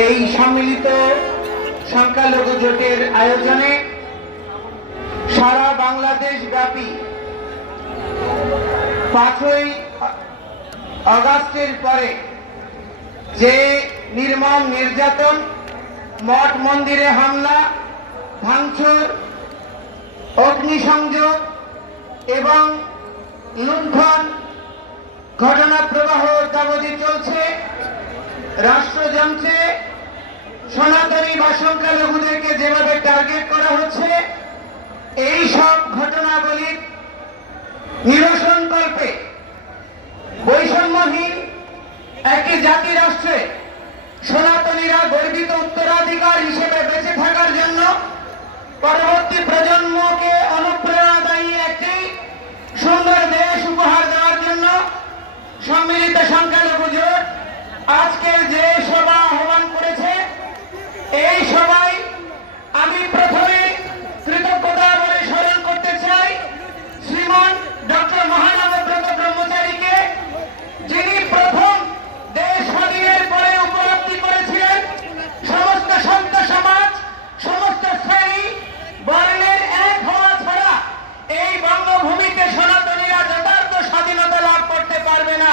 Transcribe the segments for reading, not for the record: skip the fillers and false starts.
এই সম্মিলিত সংখ্যালঘু জোটের আয়োজনে সারা বাংলাদেশ ব্যাপী 5ই আগস্টের পরে যে নির্মম নির্যাতন, মঠ মন্দিরে হামলা, ভাঙচুর, অগ্নিসংযোগ এবং লুণ্ঠন ঘটনা প্রবাহ অদ্যাবধি চলছে, রাষ্ট্রযন্ত্রে সনাতনী বা সংখ্যালঘুদেরকে যেভাবে টার্গেট করা হচ্ছে, এই সব ঘটনাবলীর নিরসনকল্পে বৈষম্যহীন একটি জাতি রাষ্ট্রে সনাতনীরা গর্বিত উত্তরাধিকার হিসেবে বেঁচে থাকার জন্য পরবর্তী প্রজন্মকে অনুপ্রেরণাদায়ী একটি সুন্দর দেশ উপহার দেওয়ার জন্য সম্মিলিত সংখ্যালঘু জোট আজকের যে সভা আহ্বান করেছে, এই সভায় আমি প্রথমে কৃতজ্ঞতা বলে স্মরণ করতে চাই শ্রীমান ডক্টর মহানবব্রত ব্রহ্মচারীকে, যিনি প্রথম দেশ স্বাধীনের পরে উপলব্ধি করেছিলেন সমস্ত সন্ত সমাজ, সমস্ত শ্রেণী বর্ণের এক হওয়া ছাড়া এই বঙ্গভূমিতে সনাতনীরা যথার্থ স্বাধীনতা লাভ করতে পারবে না।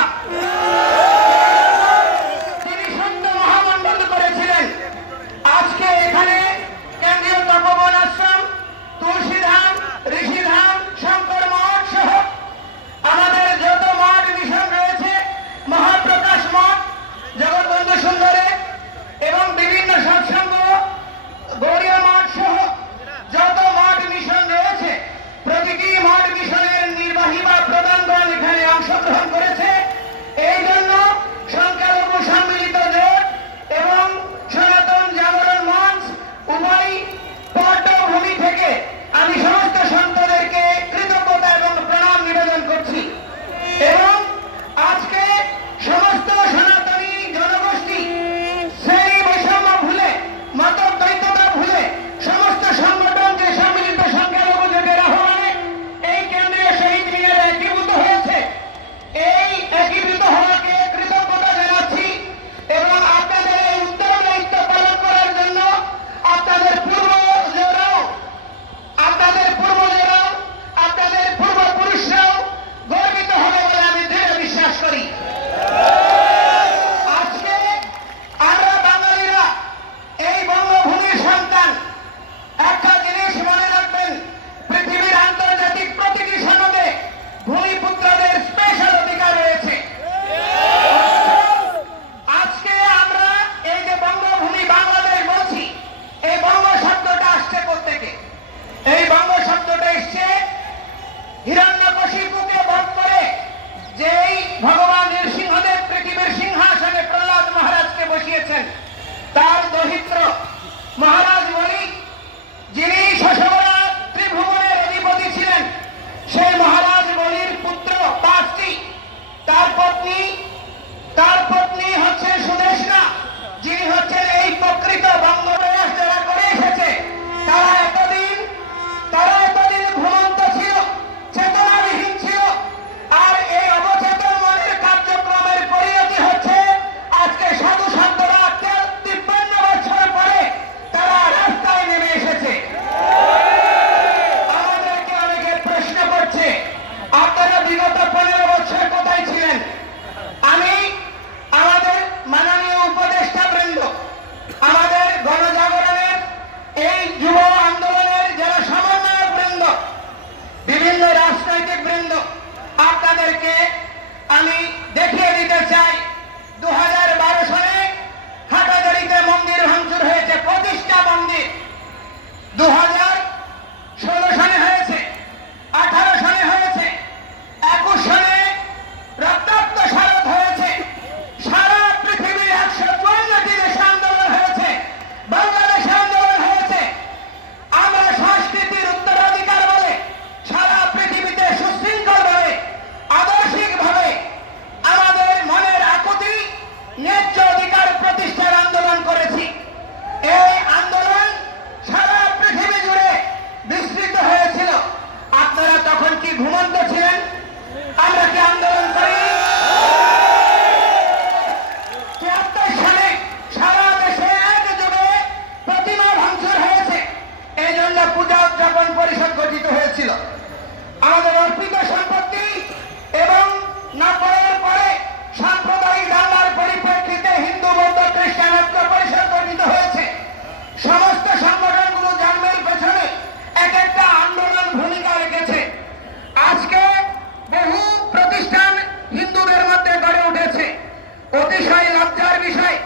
লজ্জার বিষয়,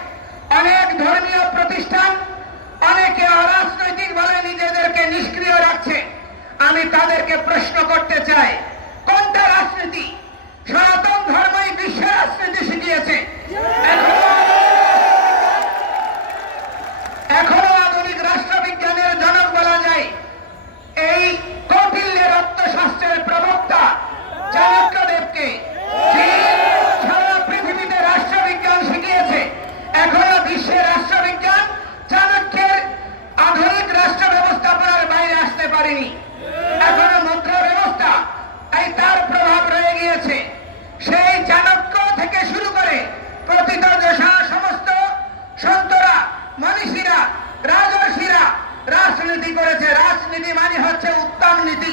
অনেক ধর্মীয় প্রতিষ্ঠান অনেকে অরাজনৈতিক বলে নিজেদেরকে নিষ্ক্রিয় রাখছে। আমি তাদেরকে প্রশ্ন করতে চাই, কোনটা রাজনীতি? সনাতন ধর্মই বিশ্ব রাজনীতি শিখিয়েছে। এখনো আধুনিক রাষ্ট্রবিজ্ঞানের জনক বলা যায় এই কৌটিল্যের অর্থশাস্ত্রের প্রবক্তা চাণক্যদেবকে। সারা পৃথিবীতে রাষ্ট্রবিজ্ঞান শিখিয়েছে, এখনো বিশ্বের রাষ্ট্রবিজ্ঞান চাণক্যের আধুনিক রাষ্ট্র ব্যবস্থাপনার বাইরে আসতে পারেনি। এখনো মুদ্রা ব্যবস্থা এই তার প্রভাব রয়ে গিয়েছে। সেই চাণক্য থেকে শুরু করে প্রতিত দশা সমস্ত সন্তরা, মনীষীরা, রাজর্ষীরা রাজনীতি করেছে। রাজনীতি মানে হচ্ছে উত্তম নীতি।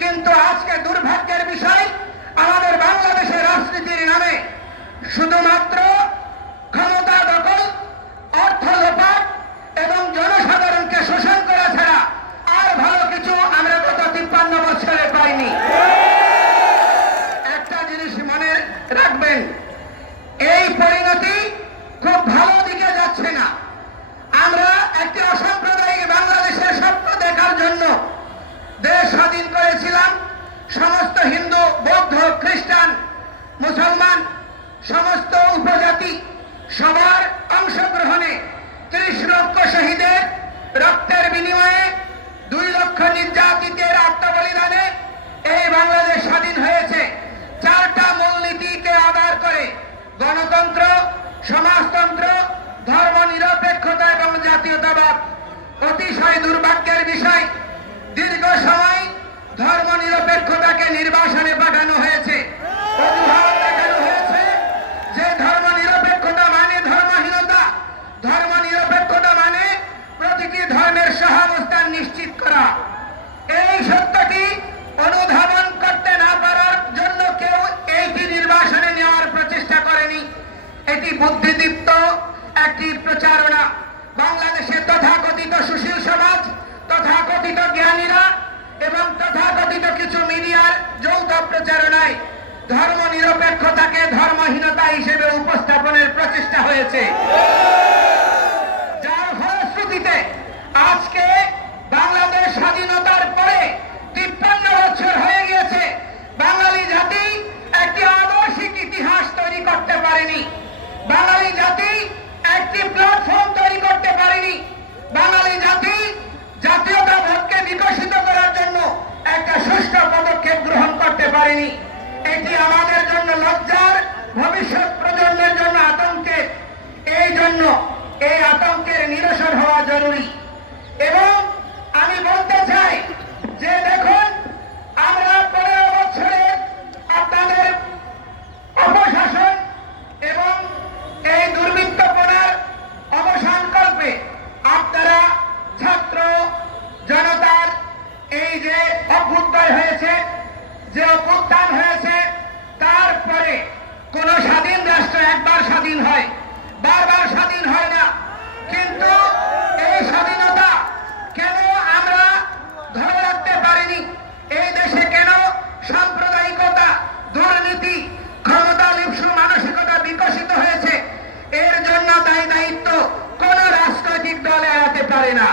কিন্তু আজকে দুর্ভাগ্যের বিষয়, আমাদের বাংলাদেশের রাজনীতির নামে শুধুমাত্র ক্ষমতা দখল, অর্থ লোপাট এবং জনসাধারণকে শোষণ করা ছাড়া আর ভালো কিছু আমরা গত 53 বছরে পাইনি। একটা জিনিস মনে রাখবেন, এই পরিণতি খুব ভালো দিকে যাচ্ছে না। আমরা একটি অসাম্প্রদায়িক বাংলাদেশের স্বপ্ন দেখার জন্য দেশ স্বাধীন করেছিলাম। সমস্ত হিন্দু, বৌদ্ধ, খ্রিস্টান, মুসলমান, সমস্ত উপজাতি সবার অংশগ্রহণে 30 লক্ষ শহীদের রক্তের বিনিময়ে 2 লক্ষ নির্যাতিতের আত্মবলিদানে এই বাংলাদেশ স্বাধীন হয়েছে। 4টা মূলনীতিকে আধার করে গণতন্ত্র, সমাজতন্ত্র, ধর্ম নিরপেক্ষতা এবং জাতীয়তাবাদ। অতিশয় দুর্ভাগ্যের বিষয়, দীর্ঘ সময় ধর্ম নিরপেক্ষতাকে নির্বাসনে পাঠানো হয়েছে। অজুহাত দেখানো হয়েছে যে ধর্ম নিরপেক্ষতা মানে ধর্মহীনতা, ধর্ম নিরপেক্ষতা মানে প্রতিটি ধর্মের সহাবস্থান নিশ্চিত করা। এই সত্যটি অনুধাবন করতে না পারার জন্য কেউ এইটি নির্বাসনে নেওয়ার প্রচেষ্টা করেনি। এটি বুদ্ধিদীপ্ত একটি প্রচারণা। বাংলাদেশের তথাকথিত সুশীল সমাজ, তথাকথিত জ্ঞানীরা এবং তথাকথিত কিছু মিডিয়ার যৌথ প্রচারণায় ধর্ম নিরপেক্ষতাকে ধর্মহীনতা হিসেবে উপস্থাপনের প্রচেষ্টা হয়েছে, যার ফলশ্রুতিতে আজকে বাংলাদেশ স্বাধীনতার পরে 53 বছর হয়ে গিয়েছে, বাঙালি জাতি একটি আদর্শিক ইতিহাস তৈরি করতে পারেনি। বাঙালি জাতি একটি প্ল্যাটফর্ম তৈরি করতে পারেনি। বাঙালি জাতি জাতীয়তাবোধকে বিকশিত করার জন্য একটা সুষ্ঠু পদক্ষেপ গ্রহণ করতে পারেনি। এটি আমাদের জন্য লজ্জার, ভবিষ্যৎ প্রজন্মের জন্য আতঙ্কের। এই জন্য এই আতঙ্কের নিরসন হওয়া জরুরি। এবং আমি বলতে চাই যে দেখুন, আমরা 15 বছরে আপনাদের অপশাসন এবং এই দুর্বৃত্তপনার অবসান করবে। আপনারা ছাত্র জনতার এই যে অভ্যুদয় হয়েছে, যে অভ্যুত্থান হয়েছে, তারপরে কোন স্বাধীন রাষ্ট্র একবার স্বাধীন হয়, বারবার স্বাধীন হয় না। কিন্তু এই স্বাধীনতা কেন আমরা ধরে রাখতে পারিনি? এই দেশে কেন সাম্প্রদায়িকতা, দুর্নীতি, ক্ষমতা লিপ্সু মানসিকতা বিকশিত হয়েছে? এর জন্য দায়িত্ব কোন রাজনৈতিক দল এড়াতে পারে না।